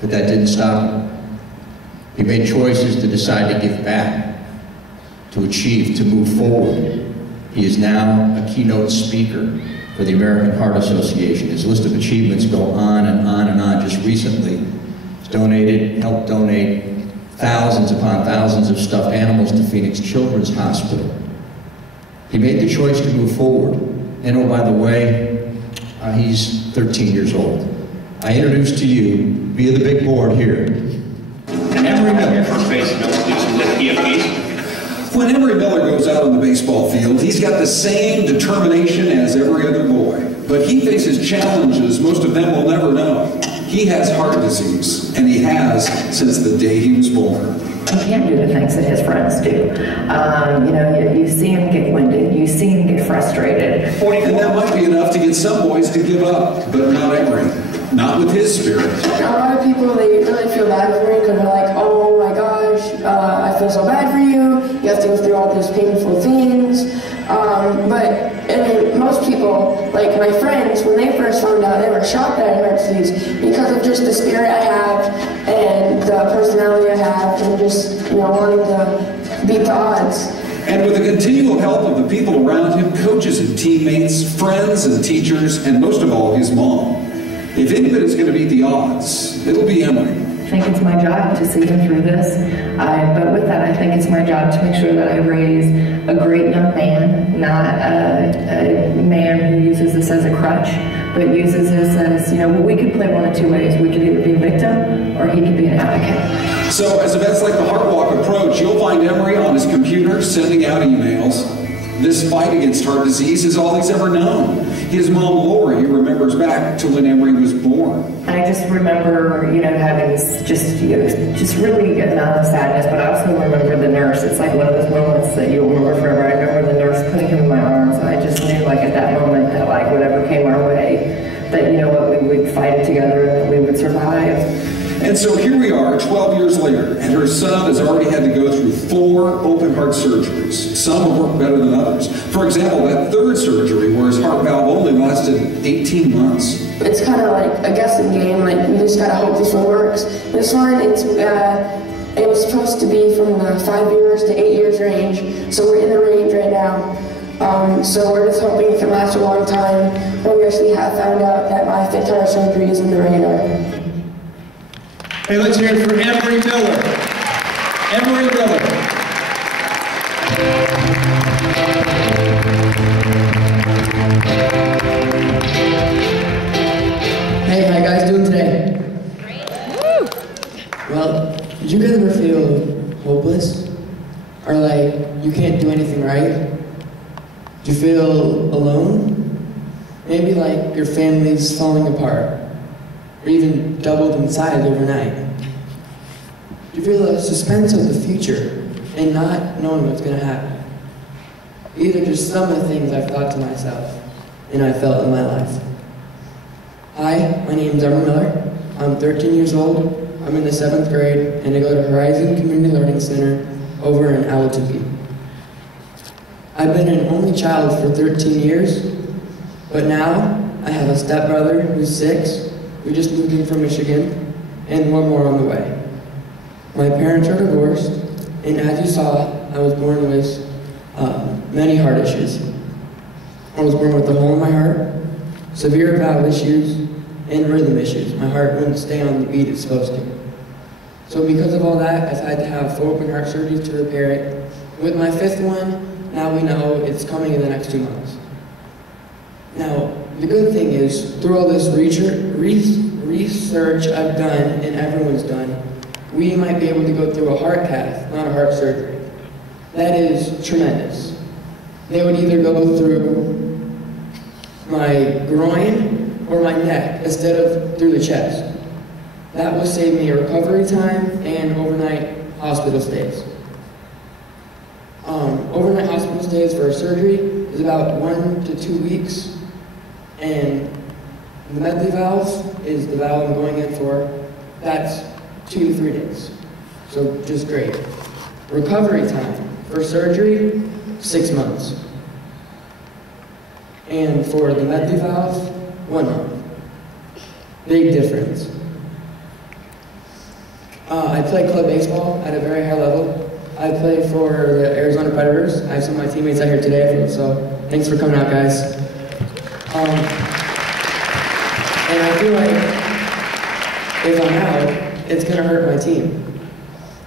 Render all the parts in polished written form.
But that didn't stop him. He made choices to decide to give back, to achieve, to move forward. He is now a keynote speaker for the American Heart Association. His list of achievements go on and on and on. Just recently, he's helped donate thousands upon thousands of stuffed animals to Phoenix Children's Hospital. He made the choice to move forward. And oh, by the way, he's 13 years old. I introduce to you, via the big board here, Emery Miller. First base, PFPs. When Emery Miller goes out on the baseball field, he's got the same determination as every other boy. But he faces challenges most of them will never know. He has heart disease, and he has since the day he was born. He can't do the things that his friends do. You know, you see him get winded, you see him get frustrated. And that might be enough to get some boys to give up, but not Emery. Not with his spirit. A lot of people, they really feel bad for me because they're like, oh my gosh, I feel so bad for you. You have to go through all these painful things. But I mean, most people, like my friends, when they first found out, they were shocked that I had heart disease because of just the spirit I have and the personality I have and just, you know, wanting to beat the odds. And with the continual help of the people around him, coaches and teammates, friends and teachers, and most of all, his mom. If anybody's going to beat the odds, it'll be Emery. I think it's my job to see him through this, but with that, I think it's my job to make sure that I raise a great young man, not a man who uses this as a crutch, but uses this as, you know, we could play one of two ways. We could either be a victim, or he could be an advocate. So as events like the Heart Walk approach, you'll find Emery on his computer sending out emails. This fight against heart disease is all he's ever known. His mom, Lori, remembers back to when Emery was born. I just remember, you know, having this just really a amount of sadness, but I also remember the nurse. It's like one of those moments that you'll remember forever. I remember the nurse putting him in my arms, and I just knew, like, at that moment that, like, whatever came our way, that, you know what, we would fight it together and that we would survive. And so here we are, 12 years later, and her son has already had to go through 4 open heart surgeries. Some have worked better than others. For example, that third surgery, where his heart valve only lasted 18 months. It's kind of like a guessing game, like you just gotta hope this one works. This one, it was supposed to be from the 5 years to 8 years range, so we're in the range right now. So we're just hoping it can last a long time, but we actually have found out that my 5th heart surgery is in the radar. Hey, let's hear it for Emery Miller. Emery Miller. Hey, how you guys doing today? Great. Woo! Well, did you guys ever feel hopeless? Or like you can't do anything right? Do you feel alone? Maybe like your family's falling apart. Or even doubled in size overnight. You feel the suspense of the future and not knowing what's going to happen. These are just some of the things I've thought to myself and I felt in my life. Hi, my name is Emery Miller. I'm 13 years old. I'm in the 7th grade and I go to Horizon Community Learning Center over in Ahwatukee. I've been an only child for 13 years, but now I have a stepbrother who's 6. We just moved in from Michigan, and one more on the way. My parents are divorced, and as you saw, I was born with many heart issues. I was born with a hole in my heart, severe valve issues, and rhythm issues. My heart wouldn't stay on the beat it's supposed to. So because of all that, I've had to have 4 open heart surgeries to repair it. With my 5th one, now we know it's coming in the next 2 months. Now, the good thing is, through all this research I've done and everyone's done, we might be able to go through a heart cath, not a heart surgery. That is tremendous. They would either go through my groin or my neck instead of through the chest. That will save me recovery time and overnight hospital stays. Overnight hospital stays for a surgery is about 1 to 2 weeks. And the medley valve is the valve I'm going in for. That's 2 to 3 days. So just great. Recovery time for surgery, 6 months. And for the medley valve, 1 month. Big difference. I play club baseball at a very high level. I play for the Arizona Predators. I have some of my teammates out here today, so thanks for coming out, guys. And I feel like if I'm out, it's going to hurt my team.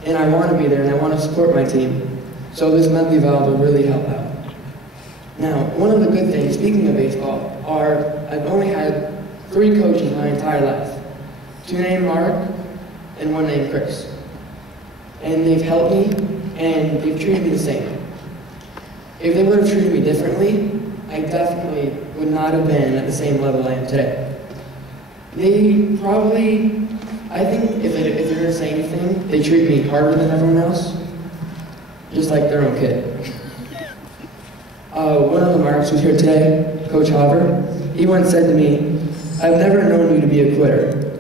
And I want to be there, and I want to support my team. So this monthly valve will really help out. Now, one of the good things, speaking of baseball, are I've only had 3 coaches my entire life. 2 named Mark, and 1 named Chris. And they've helped me, and they've treated me the same. If they would have treated me differently, I definitely would not have been at the same level I am today. They probably, I think if they're going to say anything, they treat me harder than everyone else, just like their own kid. One of the Marks who's here today, Coach Hopper, he once said to me, "I've never known you to be a quitter,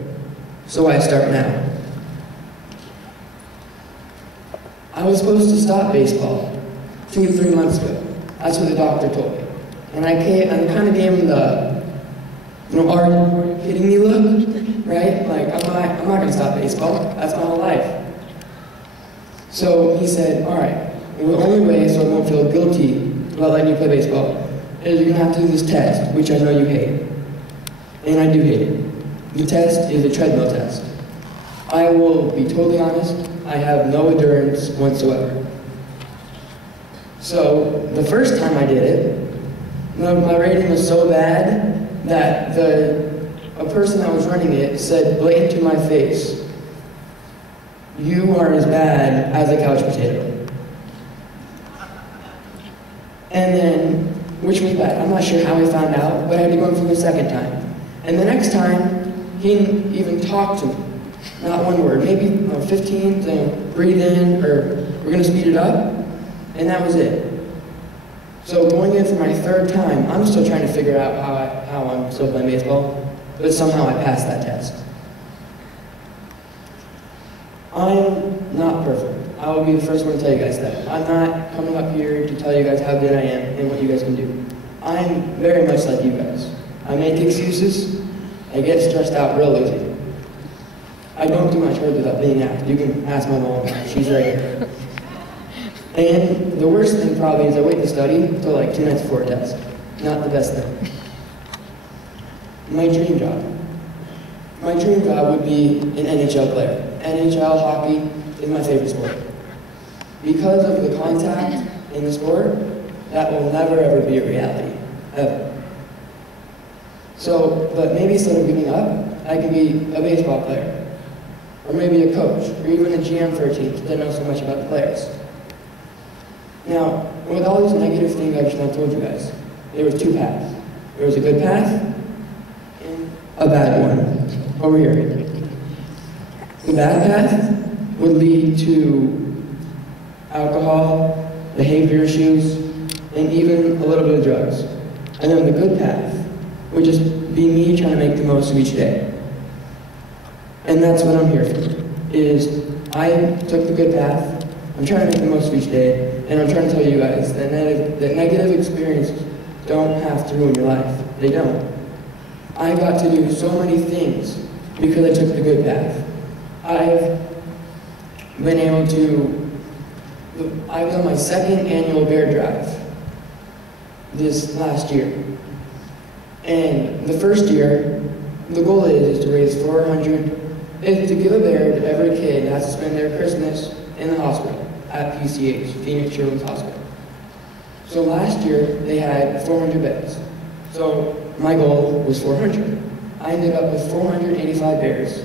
so I start now." I was supposed to stop baseball 2 to 3 months ago. That's what the doctor told me. And I kind of gave him the, are you kidding me look, right? Like, I'm not gonna stop baseball. That's my whole life. So he said, all right, well, the only way so I won't feel guilty about letting you play baseball is you're gonna have to do this test, which I know you hate. And I do hate it. The test is a treadmill test. I will be totally honest, I have no endurance whatsoever. So the first time I did it, my rating was so bad that a person that was running it said blatant to my face, "You are as bad as a couch potato." And then, which was bad. I'm not sure how he found out, but I had to go in for the second time. And the next time, he didn't even talk to me. Not one word. Maybe 15, breathe in, or we're gonna speed it up. And that was it. So going in for my 3rd time, I'm still trying to figure out how I'm still playing baseball, but somehow I passed that test. I'm not perfect. I will be the first one to tell you guys that. I'm not coming up here to tell you guys how good I am and what you guys can do. I'm very much like you guys. I make excuses. I get stressed out real easy. I don't do my chores without being asked. You can ask my mom. She's right here. And the worst thing probably is I wait to study until like 2 nights before a test. Not the best thing. My dream job. My dream job would be an NHL player. NHL hockey is my favorite sport. Because of the contact in the sport, that will never ever be a reality. Ever. So, but maybe instead of giving up, I can be a baseball player. Or maybe a coach, or even a GM for a team that knows so much about the players. Now, with all these negative things I just now told you guys, there was 2 paths. There was a good path, and a bad one. Over here. The bad path would lead to alcohol, behavior issues, and even a little bit of drugs. And then the good path would just be me trying to make the most of each day. And that's what I'm here for, is I took the good path, I'm trying to make the most of each day, and I'm trying to tell you guys that negative experiences don't have to ruin your life. They don't. I got to do so many things because I took the good path. I've done my 2nd annual bear drive this last year. And the first year, the goal is to raise is to give a bear to every kid that has to spend their Christmas in the hospital at PCH, Phoenix Children's Hospital. So last year, they had 400 beds. So my goal was 400. I ended up with 485 bears,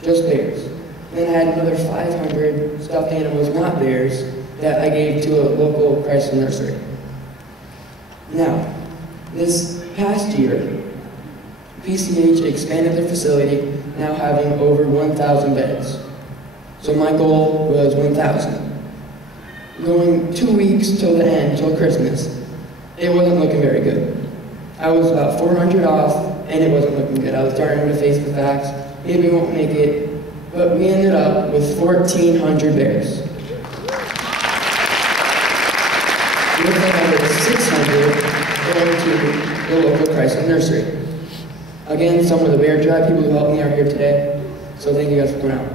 just bears. And then I had another 500 stuffed animals, not bears, that I gave to a local crisis nursery. Now, this past year, PCH expanded their facility, now having over 1,000 beds. So my goal was 1,000. Going 2 weeks till the end, till Christmas, it wasn't looking very good. I was about 400 off, and it wasn't looking good. I was starting to face the facts. Maybe we won't make it, but we ended up with 1,400 bears. With another 600 going to the local crisis nursery. Again, some of the bear drive people who helped me are here today, so thank you guys for coming out.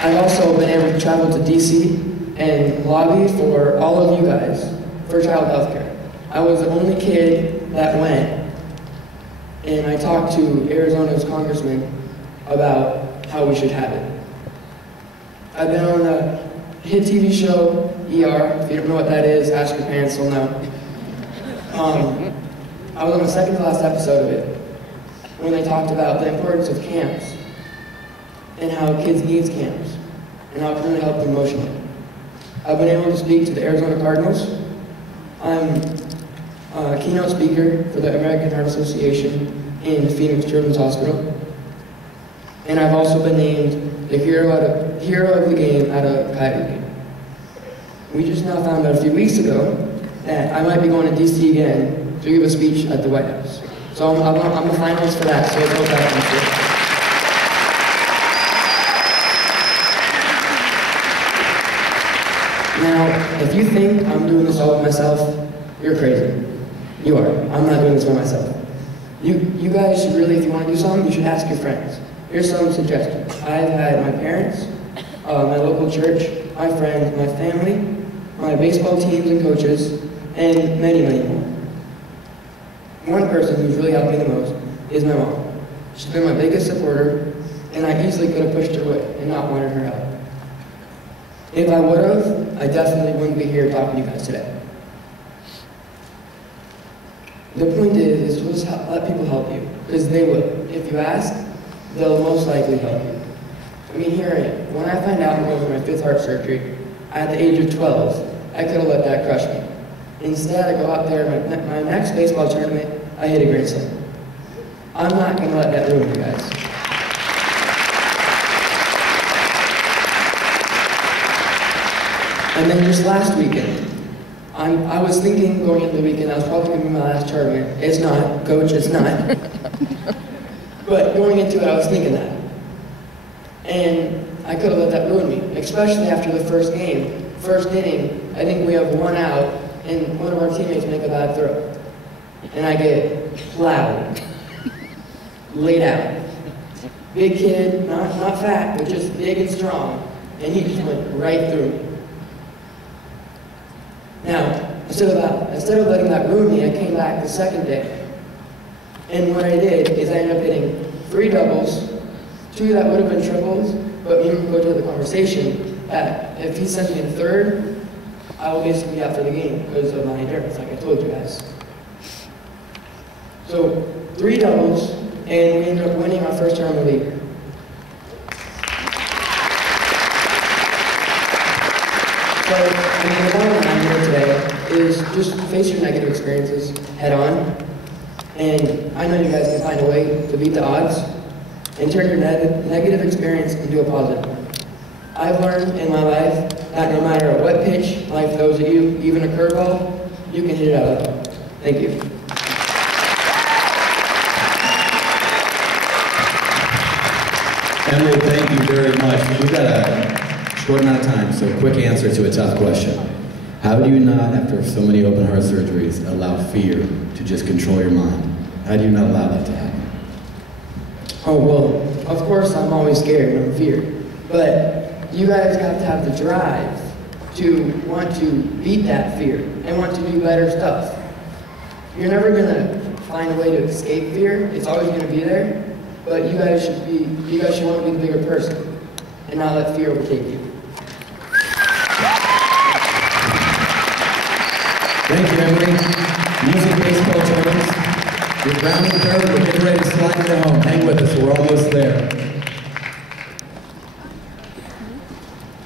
I've also been able to travel to DC and lobby for all of you guys for child health care. I was the only kid that went, and I talked to Arizona's congressman about how we should have it. I've been on a hit TV show, ER. If you don't know what that is, ask your parents, they'll know. I was on the second to last episode of it when they talked about the importance of camps and how kids need camps and how it can really help them emotionally. I've been able to speak to the Arizona Cardinals. I'm a keynote speaker for the American Heart Association in the Phoenix Children's Hospital. And I've also been named the hero of the game at a Coyote game. We just now found out a few weeks ago that I might be going to DC again to give a speech at the White House. So I'm a finalist for that, so let's hope that comes through. Now, if you think I'm doing this all by myself, you're crazy. You are. I'm not doing this by myself. You guys should really, if you want to do something, you should ask your friends. Here's some suggestions. I've had my parents, my local church, my friends, my family, my baseball teams and coaches, and many, many more. One person who's really helped me the most is my mom. She's been my biggest supporter, and I easily could have pushed her away and not wanted her help. If I would have, I definitely wouldn't be here talking to you guys today. The point is just let people help you, because they will. If you ask, they'll most likely help you. I mean, here I am. When I find out I'm going for my 5th heart surgery, at the age of 12, I could have let that crush me. Instead, I go out there, my next baseball tournament, I hit a grand slam. I'm not going to let that ruin you guys. And then just last weekend, I was thinking going into the weekend, that was probably going to be my last tournament. It's not, coach, it's not. But going into it, I was thinking that. And I could have let that ruin me, especially after the first game. First inning, I think we have 1 out, and one of our teammates make a bad throw. And I get plowed, laid out. Big kid, not fat, but just big and strong. And he just went right through me. Now, instead of letting that ruin me, I came back the second day. And what I did is I ended up hitting 3 doubles, 2 that would have been triples, but me and Coach had the conversation that if he sends me a 3rd, I will basically be out for the game because of my endurance, like I told you guys. So 3 doubles, and we ended up winning our first round of the league. So, I mean, the bottom line here today is just face your negative experiences head on. And I know you guys can find a way to beat the odds and turn your negative experience into a positive one. I've learned in my life that no matter what pitch life throws at you, even a curveball, you can hit it out of the ball. Thank you. Emery, thank you very much. We've got a short amount of time, so quick answer to a tough question. How do you not, after so many open heart surgeries, allow fear to just control your mind? How do you not allow that to happen? Oh, well, of course I'm always scared and I'm feared. But you guys have to have the drive to want to beat that fear and want to do better stuff. You're never going to find a way to escape fear. It's always going to be there. But you guys should want to be the bigger person and not let fear overtake you. Thank you, Emery. Music baseball tournaments. We're rounding the third. We're getting ready to slide it home. Hang with us. We're almost there.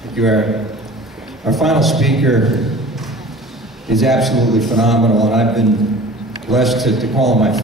Thank you, Eric. Our final speaker is absolutely phenomenal, and I've been blessed to call him my